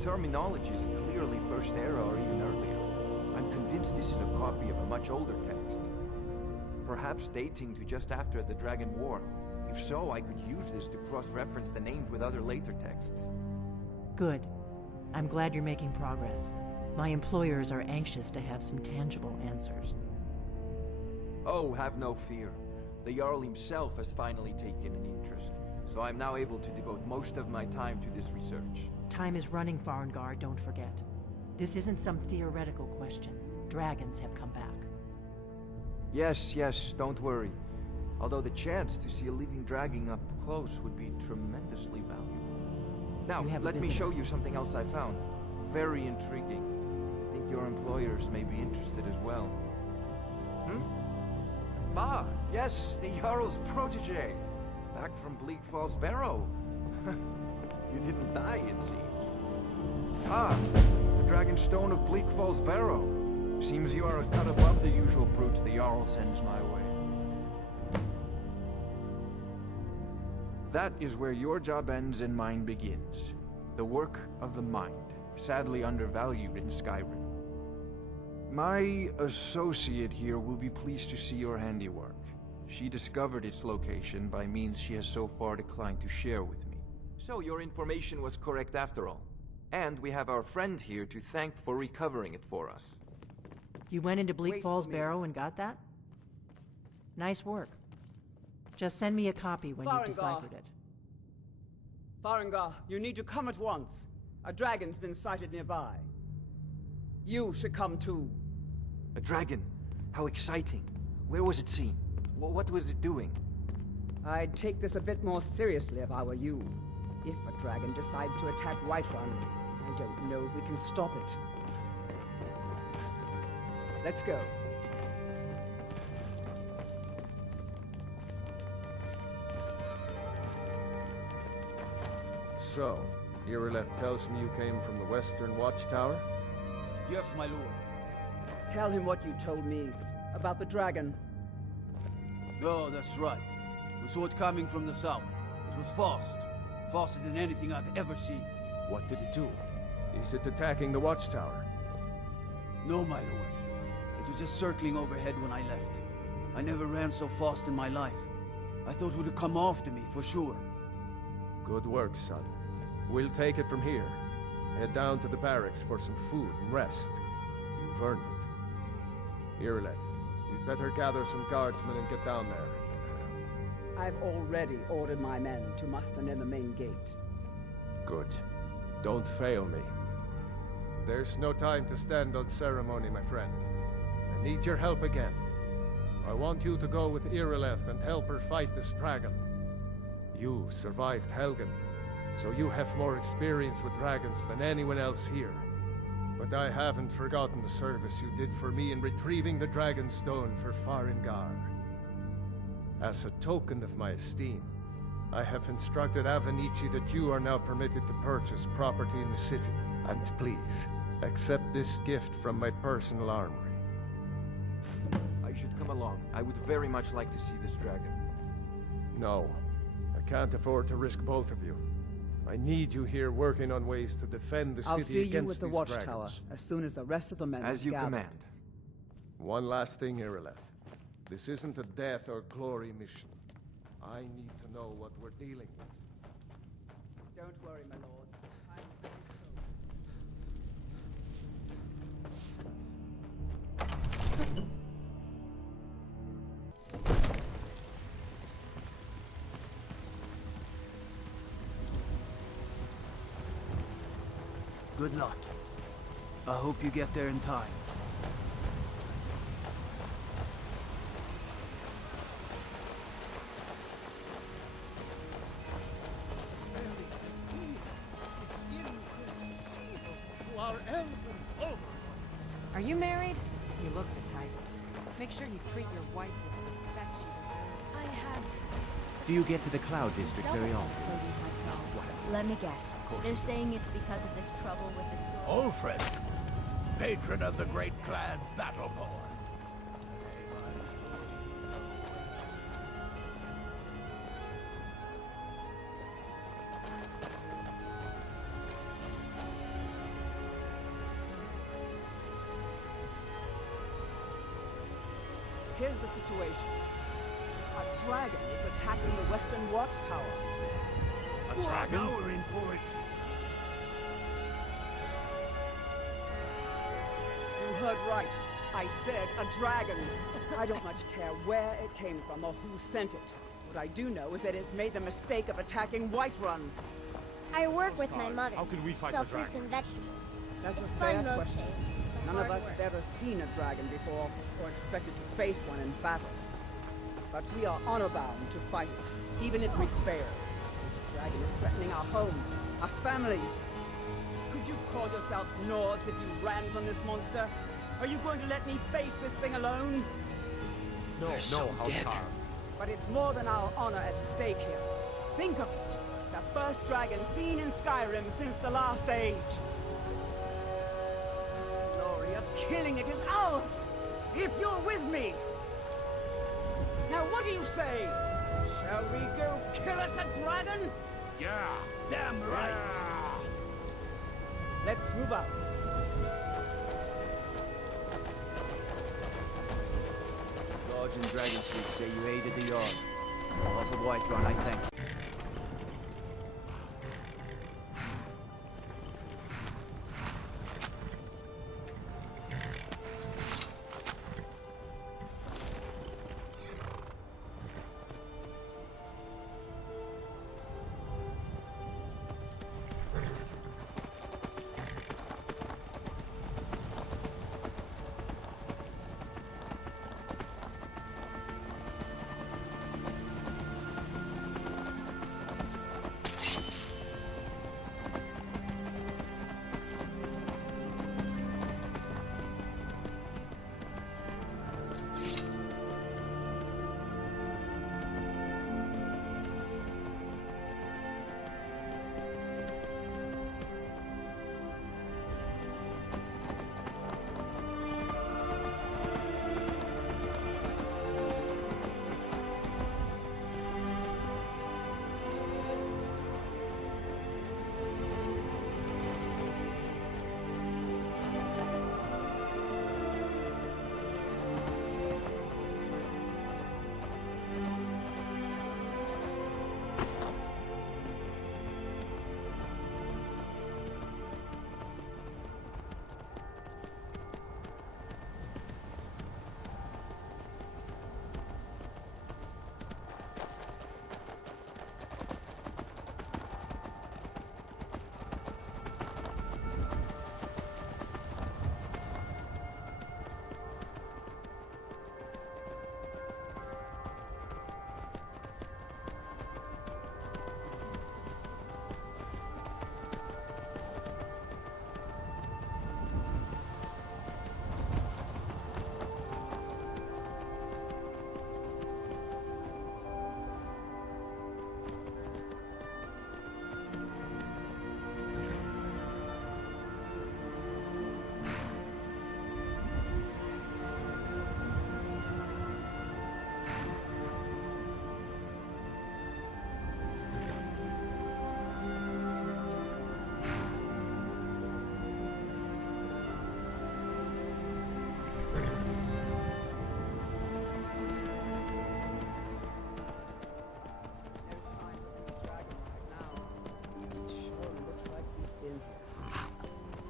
terminology is clearly First Era or even earlier. I'm convinced this is a copy of a much older text. Perhaps dating to just after the Dragon War. If so, I could use this to cross-reference the names with other later texts. Good. I'm glad you're making progress. My employers are anxious to have some tangible answers. Oh, have no fear. The Jarl himself has finally taken an interest, so I'm now able to devote most of my time to this research. Time is running, Farengar, don't forget. This isn't some theoretical question. Dragons have come back. Yes, don't worry. Although the chance to see a living dragon up close would be tremendously valuable. Now, let me show you something else I found. Very intriguing. I think your employers may be interested as well. Ah, yes, the Jarl's protege. Back from Bleak Falls Barrow. You didn't die, it seems. Ah, the Dragon Stone of Bleak Falls Barrow. Seems you are a cut above the usual brutes the Jarl sends my way. That is where your job ends and mine begins. The work of the mind, sadly undervalued in Skyrim. My associate here will be pleased to see your handiwork. She discovered its location by means she has so far declined to share with me. So your information was correct after all. And we have our friend here to thank for recovering it for us. You went into Bleak Falls Barrow and got that? Nice work. Just send me a copy when you've deciphered it. Farengar, you need to come at once. A dragon's been sighted nearby. You should come too. A dragon? How exciting. Where was it seen? What was it doing? I'd take this a bit more seriously if I were you. If a dragon decides to attack Whiterun, I don't know if we can stop it. Let's go. So, Irileth tells me you came from the Western Watchtower? Yes, my lord. Tell him what you told me about the dragon. Oh, that's right. We saw it coming from the south. It was fast. Faster than anything I've ever seen. What did it do? Is it attacking the Watchtower? No, my lord. It was just circling overhead when I left. I never ran so fast in my life. I thought it would have come after me, for sure. Good work, son. We'll take it from here. Head down to the barracks for some food and rest. You've earned it. Irileth, you'd better gather some guardsmen and get down there. I've already ordered my men to muster near the main gate. Good. Don't fail me. There's no time to stand on ceremony, my friend. I need your help again. I want you to go with Irileth and help her fight this dragon. You survived Helgen, so you have more experience with dragons than anyone else here. But I haven't forgotten the service you did for me in retrieving the Dragon Stone for Farengar. As a token of my esteem, I have instructed Avenici that you are now permitted to purchase property in the city. And please, accept this gift from my personal armory. I should come along. I would very much like to see this dragon. No, I can't afford to risk both of you. I need you here working on ways to defend the I'll city see you against with the these Watchtower dragons. as soon as the rest of the men As you gather. command. One last thing, Irileth. This isn't a death or glory mission. I need to know what we're dealing with. Don't worry, my lord. I'm very sure. Good luck. I hope you get there in time. Are you married? You look the type. Make sure you treat your wife with the respect she deserves. I had Do you get to the Cloud District very often? produce I saw. Let me guess. They're saying it's because of this trouble with the store. Ulfred, patron of the great clan Battleborn. here's the situation. A dragon is attacking the western watchtower. A dragon? Now we're in for it. You heard right. I said a dragon. I don't much care where it came from or who sent it. What I do know is that it's made the mistake of attacking Whiterun. I work with my mother. How could we fight sell the fruits dragon? and vegetables. That's It's a fair fun most question. days. but None of hard us work. have ever seen a dragon before, or expected to face one in battle. But we are honor-bound to fight it, even if we fail. This dragon is threatening our homes, our families. Could you call yourselves Nords if you ran from this monster? Are you going to let me face this thing alone? No, Housecarl. But it's more than our honor at stake here. Think of it. The first dragon seen in Skyrim since the last age. The glory of killing it is ours, if you're with me. Now what do you say? Shall we go kill us a dragon? Yeah, damn right. Let's move out. Lords and Dragon Freaks say you aided the yard. All for Whiterun, I thank you.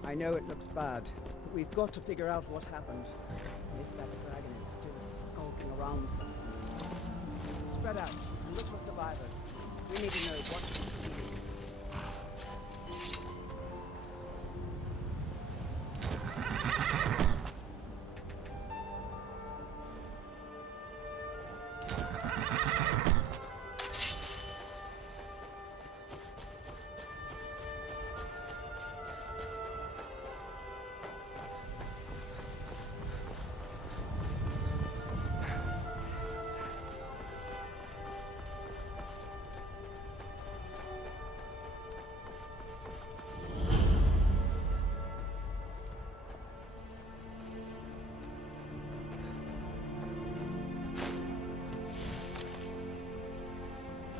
I know it looks bad, but we've got to figure out what happened. If that dragon is still skulking around somewhere. Spread out and look for survivors. We need to know what she's doing.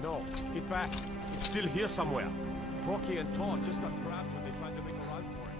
No, get back. It's still here somewhere. Rocky and Todd just got grabbed when they tried to make a run for it.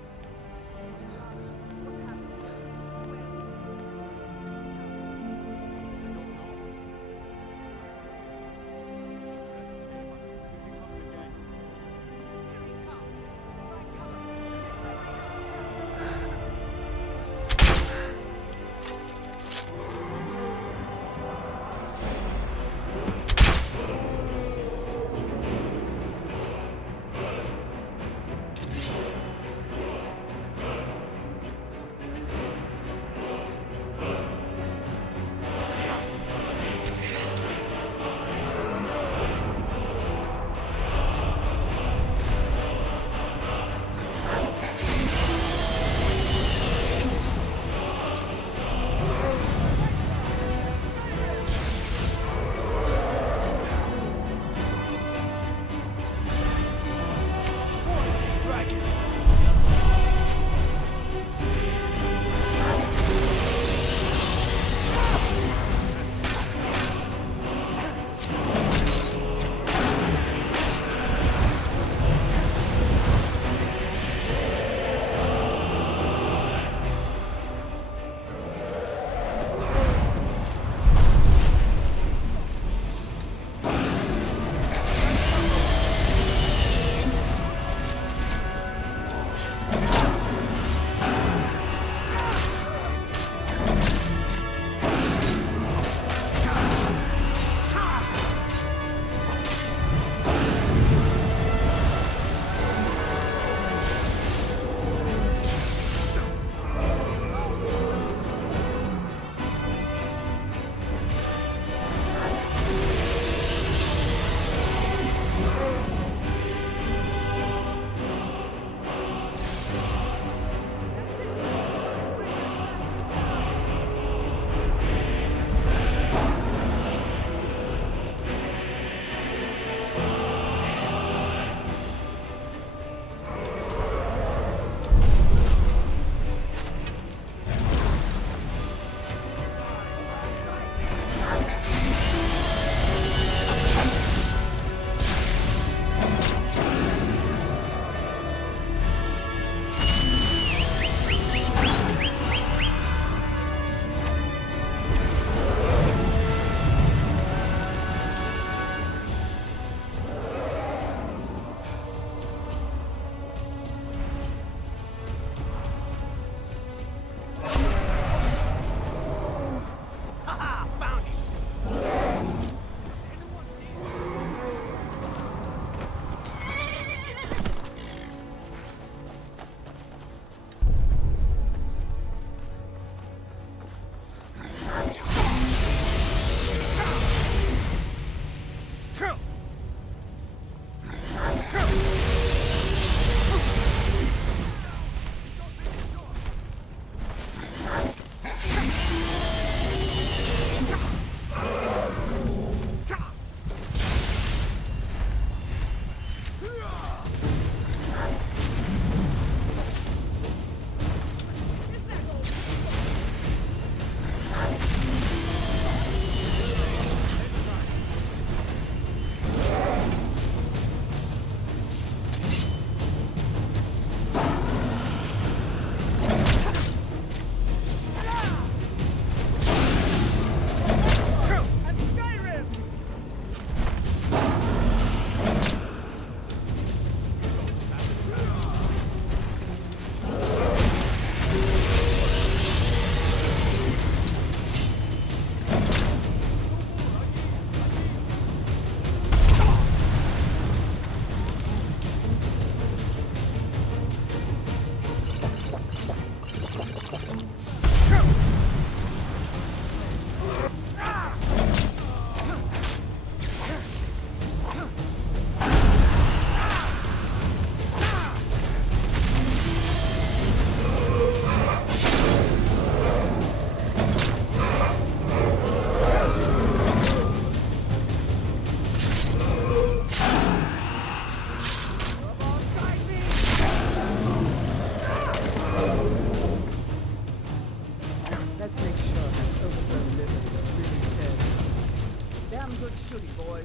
damn good shooting, boys.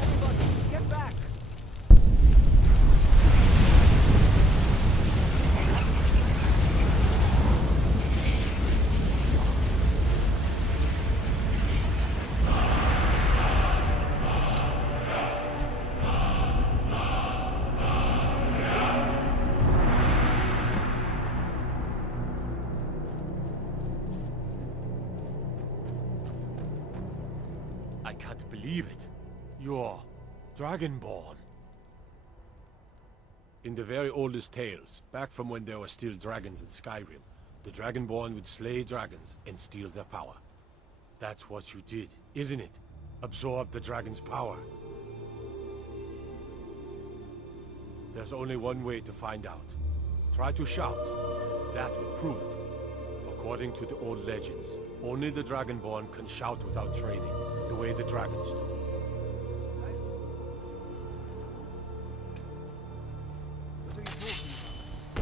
Everybody, get back! I can't believe it. You're Dragonborn. In the very oldest tales, back from when there were still dragons in Skyrim, the Dragonborn would slay dragons and steal their power. That's what you did, isn't it? Absorb the dragon's power. There's only one way to find out. Try to shout. That would prove it. According to the old legends, only the Dragonborn can shout without training, the way the dragons do.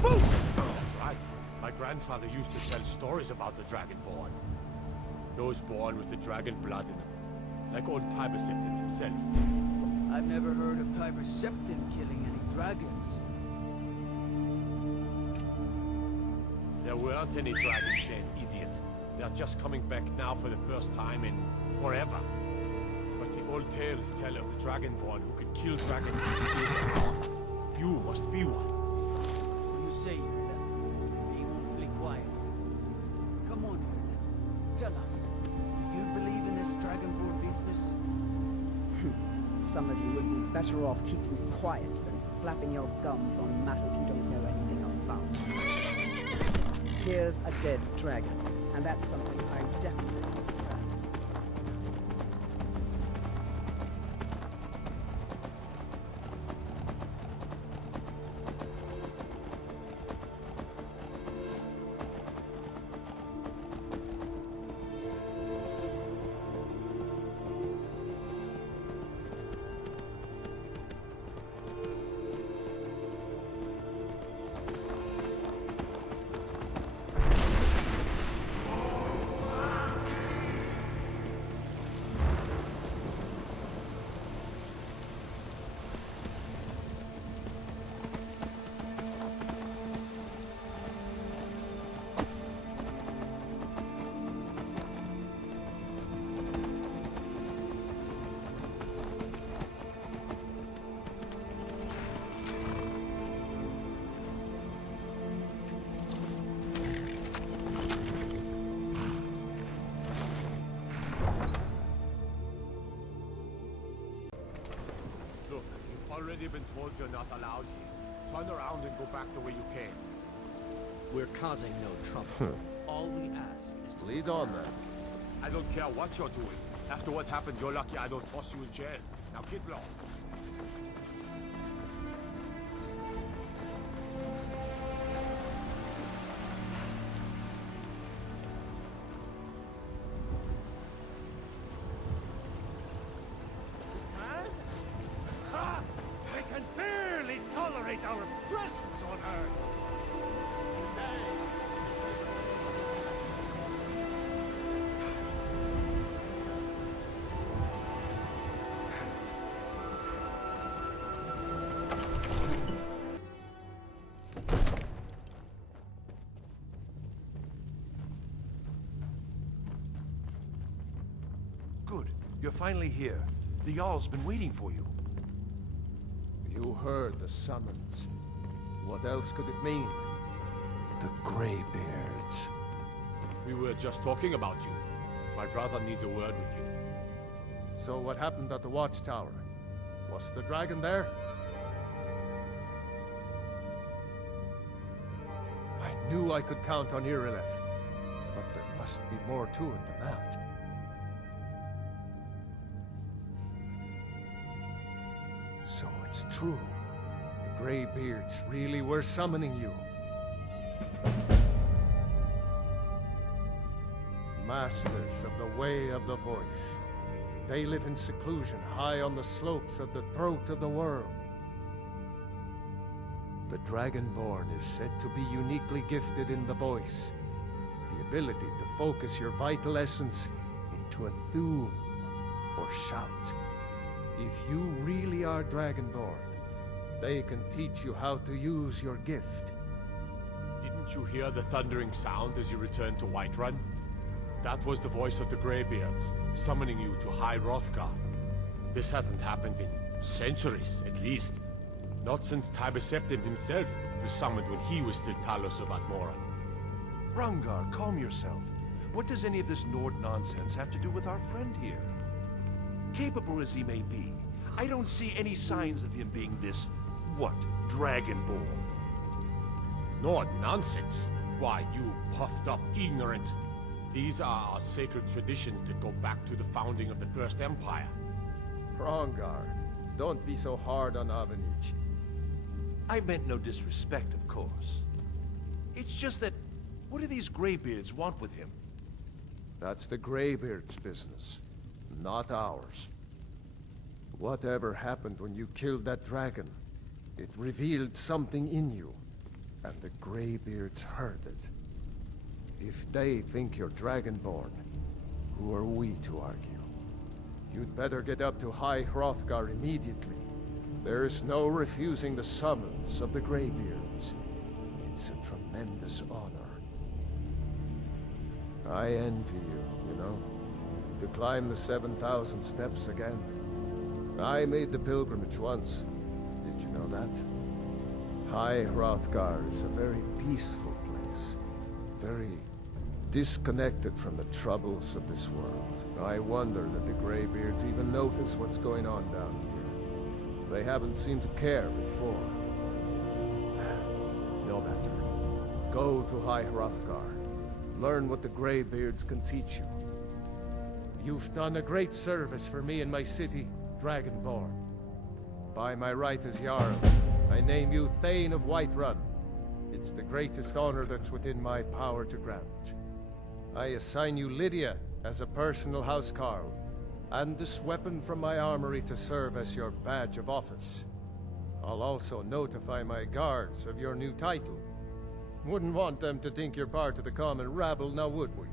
That's right. My grandfather used to tell stories about the Dragonborn. Those born with the dragon blood in them, like old Tiber Septim himself. I've never heard of Tiber Septim killing any dragons. There weren't any dragons then, idiot. They're just coming back now for the first time in forever. But the old tales tell of the Dragonborn who can kill dragons and steal their power. You must be one. What do you say, Irleth? Being awfully quiet. Come on, Irleth. Tell us. Do you believe in this Dragonborn business? Some of you would be better off keeping quiet than flapping your gums on matters you don't know anything about. Here's a dead dragon, and that's something I definitely understand. Already been told you're not allowed here. Turn around and go back the way you came. We're causing no trouble. All we ask is to Lead on, then. I don't care what you're doing. After what happened, you're lucky I don't toss you in jail. Now get lost. Our presence on Earth. Good. You're finally here. The Jarl's been waiting for you. You heard the summons. What else could it mean? The Greybeards. We were just talking about you. My brother needs a word with you. So what happened at the watchtower? Was the dragon there? I knew I could count on Irileth, but there must be more to it than that. So it's true. The Greybeards really were summoning you. Masters of the Way of the Voice. They live in seclusion high on the slopes of the throat of the world. The Dragonborn is said to be uniquely gifted in the voice. the ability to focus your vital essence into a thum or shout. If you really are Dragonborn, they can teach you how to use your gift. Didn't you hear the thundering sound as you returned to Whiterun? That was the voice of the Greybeards, summoning you to High Hrothgar. This hasn't happened in centuries, at least. Not since Tiber Septim himself was summoned when he was still Talos of Atmora. Hrongar, calm yourself. What does any of this Nord nonsense have to do with our friend here? Capable as he may be, I don't see any signs of him being this, what, Dragonborn? Nord nonsense? Why, you puffed up ignorant. These are our sacred traditions that go back to the founding of the First Empire. Hrongar, don't be so hard on Avenici. I meant no disrespect, of course. It's just that, what do these Greybeards want with him? That's the Greybeards' business, not ours. Whatever happened when you killed that dragon, it revealed something in you, and the Greybeards heard it. If they think you're Dragonborn, who are we to argue? You'd better get up to High Hrothgar immediately. There's no refusing the summons of the Greybeards. It's a tremendous honor. I envy you, you know, to climb the 7,000 steps again. I made the pilgrimage once. Did you know that? High Hrothgar is a very peaceful place. Very disconnected from the troubles of this world. I wonder that the Greybeards even notice what's going on down here. They haven't seemed to care before. No matter. Go to High Hrothgar. Learn what the Greybeards can teach you. You've done a great service for me and my city, Dragonborn. By my right as Jarl, I name you Thane of Whiterun. It's the greatest honor that's within my power to grant. I assign you Lydia as a personal housecarl, and this weapon from my armory to serve as your badge of office. I'll also notify my guards of your new title. Wouldn't want them to think you're part of the common rabble, now would we?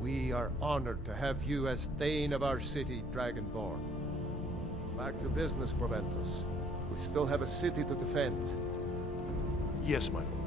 We are honored to have you as Thane of our city, Dragonborn. Back to business, Proventus. We still have a city to defend. Yes, my lord.